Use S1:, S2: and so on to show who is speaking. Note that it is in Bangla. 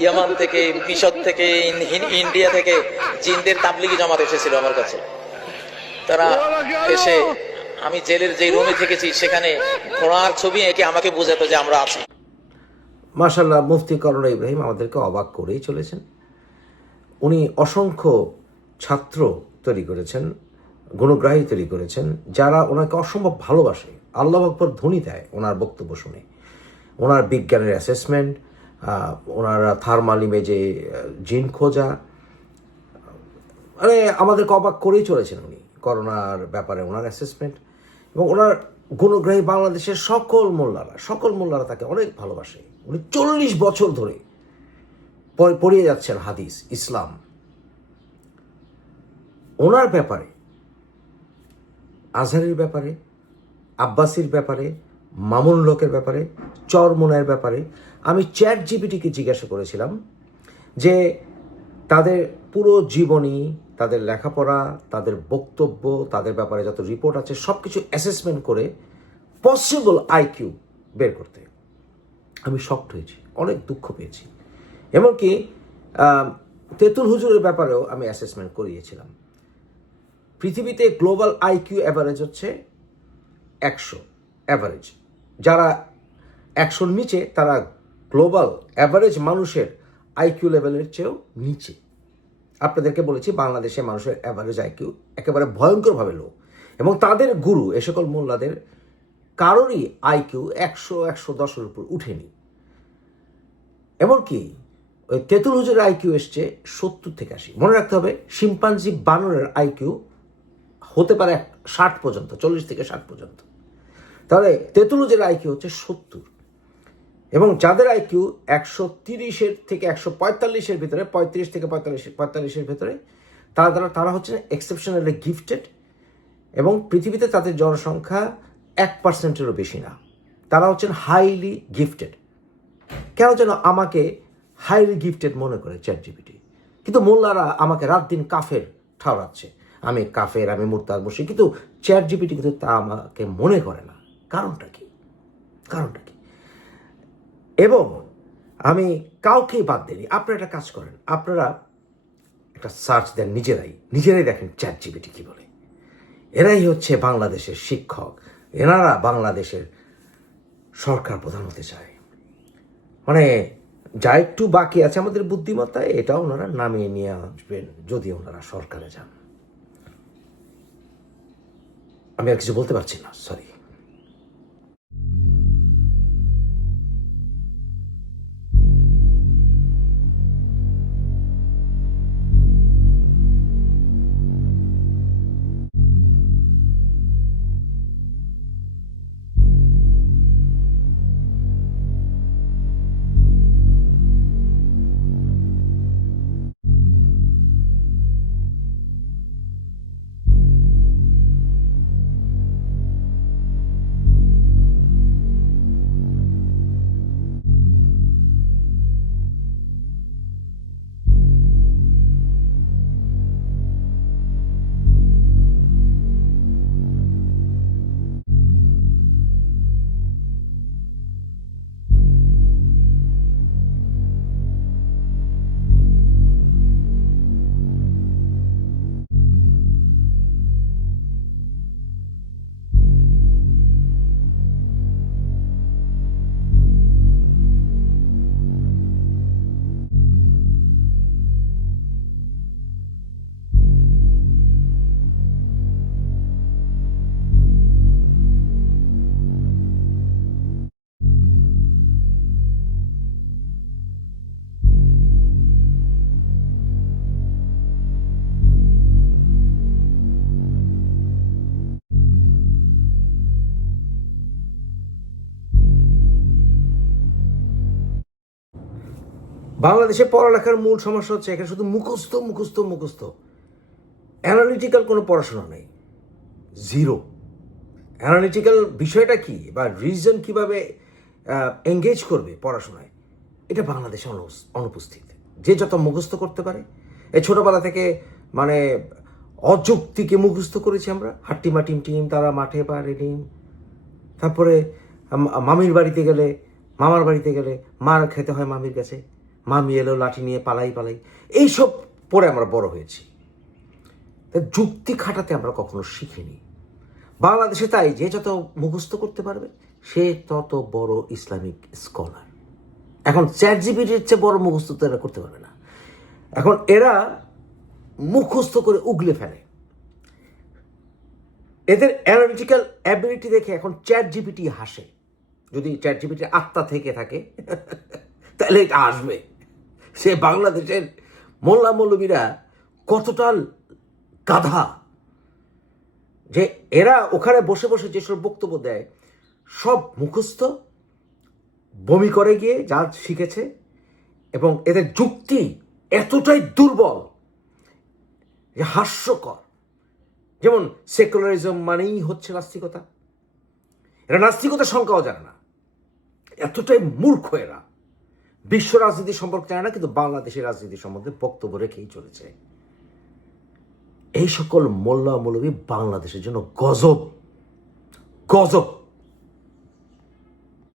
S1: ইয়ামান থেকে, মিশর থেকে, ইন- ইন- ইন্ডিয়া থেকে জিনদের তাবলিগি এসেছিল আমার কাছে। তারা এসে আমি জেলের যে রুমে থেকেছি, সেখানে ঘোড়ার ছবি এঁকে আমাকে বোঝাতো যে আমরা আছি।
S2: মুফতি করোনা ইব্রাহিম আমাদেরকে অবাক করেই চলেছেন। উনি অসংখ্য ছাত্র তৈরি করেছেন, গুণগ্রাহী তৈরি করেছেন, যারা ওনাকে অসম্ভব ভালোবাসে। আল্লাহ আকবর ধ্বনি দেয় ওনার বক্তব্য শুনে। ওনার বিজ্ঞানের অ্যাসেসমেন্ট ওনার থার্মাল ইমেজে জিন খোঁজা মানে আমাদেরকে অবাক করেই চলেছেন উনি, করোনার ব্যাপারে ওনার অ্যাসেসমেন্ট এবং ওনার গুণগ্রাহী বাংলাদেশের সকল মোল্লারা সকল মোল্লারা তাকে অনেক ভালোবাসে। উনি চল্লিশ বছর ধরে পড়িয়ে যাচ্ছেন হাদিস, ইসলাম। ওনার ব্যাপারে, আজহারের ব্যাপারে, আব্বাসির ব্যাপারে মামুন লোকের ব্যাপারে চরমোনায়ের ব্যাপারে, আমি চ্যাট জিবিটিকে জিজ্ঞাসা করেছিলাম যে তাদের পুরো জীবনী, তাদের লেখাপড়া, তাদের বক্তব্য, তাদের ব্যাপারে যত রিপোর্ট আছে সব কিছু অ্যাসেসমেন্ট করে পসিবল আইকিউ বের করতে। আমি শক্ট হয়েছি, অনেক দুঃখ পেয়েছি। এমনকি তেঁতুল হুজুরের ব্যাপারেও আমি অ্যাসেসমেন্ট করিয়েছিলাম। পৃথিবীতে গ্লোবাল আইকিউ অ্যাভারেজ হচ্ছে একশো অ্যাভারেজ যারা একশোর নিচে, তারা গ্লোবাল অ্যাভারেজ মানুষের আইকিউ লেভেলের চেয়েও নিচে। আপনাদেরকে বলেছি, বাংলাদেশে মানুষের অ্যাভারেজ আইকিউ একেবারে ভয়ঙ্করভাবে লো এবং তাদের গুরু, এ সকল মোল্লাদের, কারোরই আইকিউ একশো একশো দশের উপর উঠেনি। এমনকি ওই তেঁতুল হুজুরের আইকিউ এসছে সত্তর থেকে আশি। মনে রাখতে হবে, শিম্পাঞ্জি বানরের আইকিউ হতে পারে ষাট পর্যন্ত, চল্লিশ থেকে ষাট পর্যন্ত। তাহলে তেঁতুল হুজুরের আইকিউ হচ্ছে সত্তর। এবং যাদের আইকিউ একশো তিরিশের থেকে একশো পঁয়তাল্লিশের ভিতরে, পঁয়ত্রিশ থেকে পঁয়তাল্লিশ, পঁয়তাল্লিশের ভিতরে, তারা তারা হচ্ছে এক্সেপশনালি গিফটেড এবং পৃথিবীতে তাদের জনসংখ্যা এক পার্সেন্টেরও বেশি না। তারা হচ্ছেন হাইলি গিফটেড কেন যেন আমাকে হাইলি গিফটেড মনে করে চ্যাট জিপিটি কিন্তু মোল্লারা আমাকে রাত দিন কাফের ঠাওরাচ্ছে। আমি কাফের, আমি মুরতাদ বসি কিন্তু চ্যাট জিপিটি কিন্তু তা আমাকে মনে করে না। কারণটা কি? কারণটা কি? এবং আমি কাউকেই বাদ দিইনি। আপনারা একটা কাজ করেন। আপনারা একটা সার্চ দেন নিজেরাই। নিজেরাই দেখেন চ্যাট জিবিটি কী বলে। এরাই হচ্ছে বাংলাদেশের শিক্ষক। এনারা বাংলাদেশের সরকার প্রধান হতে চায়। মানে যা একটু বাকি আছে আমাদের বুদ্ধিমত্তায় এটা ওনারা নামিয়ে নিয়ে আসবেন যদি ওনারা সরকারে যান। আমি আর কিছু বলতে পারছি না সরি বাংলাদেশে পড়ালেখার মূল সমস্যা হচ্ছে এখানে শুধু মুখস্থ মুখস্থ মুখস্থ। অ্যানালিটিক্যাল কোনো পড়াশোনা নেই। জিরো অ্যানালিটিক্যাল বিষয়টা কি বা রিজন কীভাবে এঙ্গেজ করবে পড়াশোনায়, এটা বাংলাদেশে অনুপস্থিত। যে যত মুখস্থ করতে পারে, এই ছোটোবেলা থেকে মানে অযুক্তিকে মুখস্থ করেছি আমরা। হাট্টিমা টিম টিম তারা মাঠে পারে টিম তারপরে মামির বাড়িতে গেলে, মামার বাড়িতে গেলে মার খেতে হয় মামির কাছে। মামি এলো, লাঠি নিয়ে পালাই পালাই। এইসব পরে আমরা বড় হয়েছি। যুক্তি খাটাতে আমরা কখনো শিখিনি। বাংলাদেশে তাই যে যত মুখস্থ করতে পারবে, সে তত বড় ইসলামিক স্কলার। এখন চ্যাট জিবিটির চেয়ে বড় মুখস্থ তো এরা করতে পারবে না। এখন এরা মুখস্থ করে উগলে ফেলে। এদের অ্যানালিটিক্যাল অ্যাবিলিটি দেখে এখন চ্যাট জিপিটি হাসে। যদি চ্যাট জিপিটির আত্মা থেকে থাকে, তাহলে এটা আসবে। সে বাংলাদেশের মোল্লা মৌলবীরা কতটা গাধা যে এরা ওখানে বসে বসে যেসব বক্তব্য দেয়, সব মুখস্থ, বমি করে গিয়ে যা শিখেছে এবং এদের যুক্তি এতটাই দুর্বল যে হাস্যকর। যেমন সেকুলারিজম মানেই হচ্ছে নাস্তিকতা। এরা নাস্তিকতার সংখ্যাও জানে না। এতটাই মূর্খ এরা। বিশ্ব রাজনীতি সম্পর্কে জানে না, কিন্তু বাংলাদেশের রাজনীতি সম্বন্ধে বক্তব্য রেখেই চলেছে। এই সকল মোল্লা মৌলবী বাংলাদেশের জন্য গজব গজব।